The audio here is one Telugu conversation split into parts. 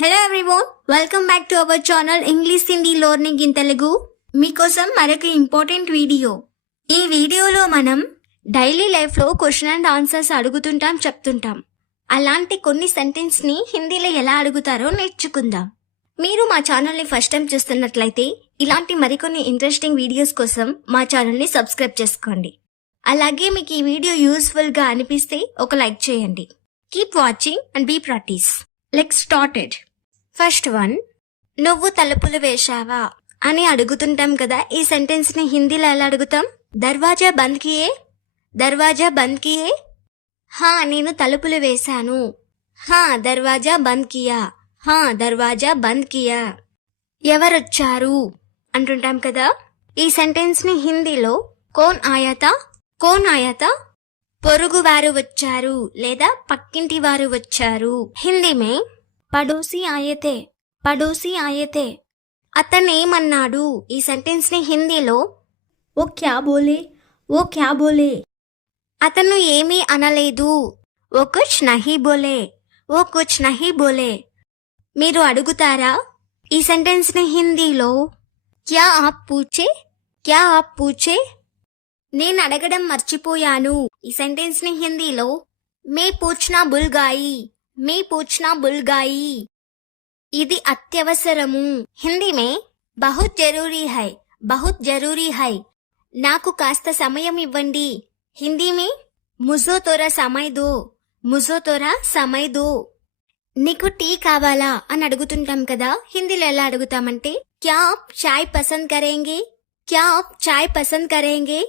Hello everyone, welcome back to our channel English Hindi learning in Telugu. మీకోసం మరొక ఇంపార్టెంట్ వీడియో. ఈ వీడియోలో మనం డైలీ లైఫ్లో క్వశ్చన్ అండ్ ఆన్సర్స్ అడుగుతుంటాం, చెప్తుంటాం. అలాంటి కొన్ని సెంటెన్స్ని హిందీలో ఎలా అడుగుతారో నేర్చుకుందాం. మీరు మా ఛానల్ని ఫస్ట్ టైం చూస్తున్నట్లయితే ఇలాంటి మరికొన్ని ఇంట్రెస్టింగ్ వీడియోస్ కోసం మా ఛానల్ని సబ్స్క్రైబ్ చేసుకోండి. అలాగే మీకు ఈ వీడియో యూస్ఫుల్గా అనిపిస్తే ఒక లైక్ చేయండి. Keep watching and be practice. Let's started. First one, నువ్వు తలుపులు వేశావా అని అడుగుతుంటాం కదా. ఈ సెంటెన్స్ ని హిందీలో ఎలా అడుగుతాం? దర్వాజా బంద్ కియే, దర్వాజా బంద్ కియే. హా, నేను తలుపులు వేశాను. హా, దర్వాజా బంద్ కియా. హా, దర్వాజా బంద్ కియా. ఎవరొచ్చారు అంటుంటాం కదా. ఈ సెంటెన్స్ ని హిందీలో కోన్ ఆయాతా, కోన్ ఆయాతా, పొరుగు వారు వచ్చారు లేదా పక్కింటి వారు వచ్చారు. హిందీ మే పడోసి ఆయతే, పడోసి ఆయతే. అతనేమన్నాడు? ఈ సెంటెన్స్ ని హిందీలో ఓ క్యా బోలే, ఓ క్యా బోలే. అతను ఏమీ అనలేదు. ఓ కుచ్ నహీ బోలే, ఓ కుచ్ నహీ బోలే. మీరు అడుగుతారా? ఈ సెంటెన్స్ ని హిందీలో క్యా ఆప్ పూచే, క్యా ఆప్ పూచే. నేను అడగడం మర్చిపోయాను. ఈ సెంటెన్స్ ని హిందీలో మే పూచ్నా భుల్ గాయి, మే పూచ్నా భుల్ గాయి. ఇది అత్యవసరము. హిందీ మే బహుత్ జరూరీ హై, బహుత్ జరూరీ హై. నాకు కాస్త సమయం ఇవ్వండి. హిందీ మే ముజో తోరా సమయ్ దో, ముజో తోరా సమయ్ దో. నీకు టీ కావాలా అని అడుగుతుంటాం కదా. హిందీలో ఎలా అడుగుతామంటే క్యా ఆప్ చాయ్ పసంద్ కరేంగే, క్యా ఆప్ చాయ్ పసంద్ కరేంగే.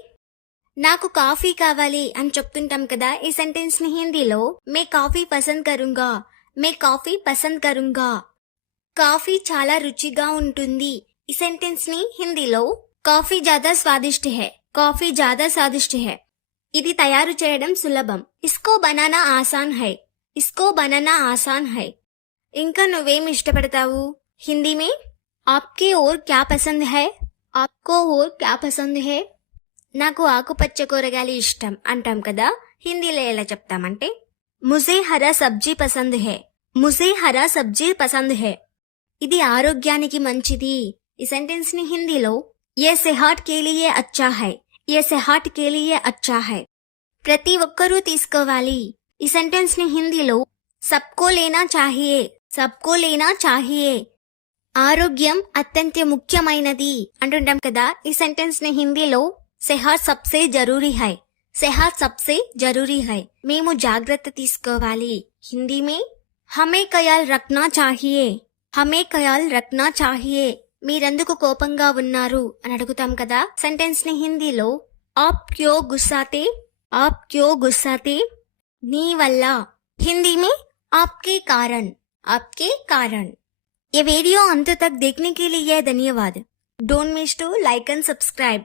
నాకు కాఫీ కావాలి అని చెప్తుంటాం కదా. ఈ సెంటెన్స్ ని హిందీలో మే కాఫీ పసంద్ కరుంగా, మే కాఫీ పసంద్ కరుంగా. కాఫీ చాలా రుచిగా ఉంటుంది. ఈ సెంటెన్స్ ని హిందీలో కాఫీ జాదా స్వాదిష్ట హై, కాఫీ జాదా స్వాదిష్ట హై. ఇది తయారు చేయడం సులభం. ఇస్కో బనానా ఆసాన్ హై, ఇస్కో బనానా ఆసాన్ హై. ఇంకా నువ్వేం ఇష్టపడతావు? హిందీ మే ఆప్కే ఓర్ క్యా పసంద్ హై, ఆప్కో ఓర్ క్యా పసంద్ హై. నాకు ఆకుపచ్చ కూరగాయలు ఇష్టం అంటాం కదా. హిందీలో ఎలా చెప్తామంటే ముజే హరా సబ్జీ పసంద్ హై, ముజే హరా సబ్జీ పసంద్ హై. ఇది ఆరోగ్యానికి మంచిది. ఈ సెంటెన్స్ ని హిందీలో ఏ సెహాట్ కే లియే అచ్చా హై, ఏ సెహాట్ కే లియే అచ్చా హై. ప్రతి ఒక్కరూ తీసుకోవాలి. ఈ సెంటెన్స్ ని హిందీలో సబ్కో లేనా చాహియే, సబ్కో లేనా చాహియే. ఆరోగ్యం అత్యంత ముఖ్యమైనది అంటుంటాం కదా. ఈ సెంటెన్స్ ని హిందీలో సెహాత్ సబ్సే జరూరీ హై, సెహాత్ సబ్సే జరూరీ హై. మేము జాగ్రత్త తీసుకోవాలి. హిందీ మే హమే ఖయాల్ రఖ్నా చాహియే, హమే ఖయాల్ రఖ్నా చాహియే. మీరెందుకు కోపంగా ఉన్నారు అని అడుగుతాం కదా. సెంటెన్స్ ని హిందీలో ఆప్ క్యో గుస్సాతే, ఆప్ క్యో గుస్సాతే. నీ వల్ల. హింदी में आपके कारण, आपके कारण. ये वीडियो अंत तक देखने के लिए धन्यवाद. Don't miss to like and subscribe.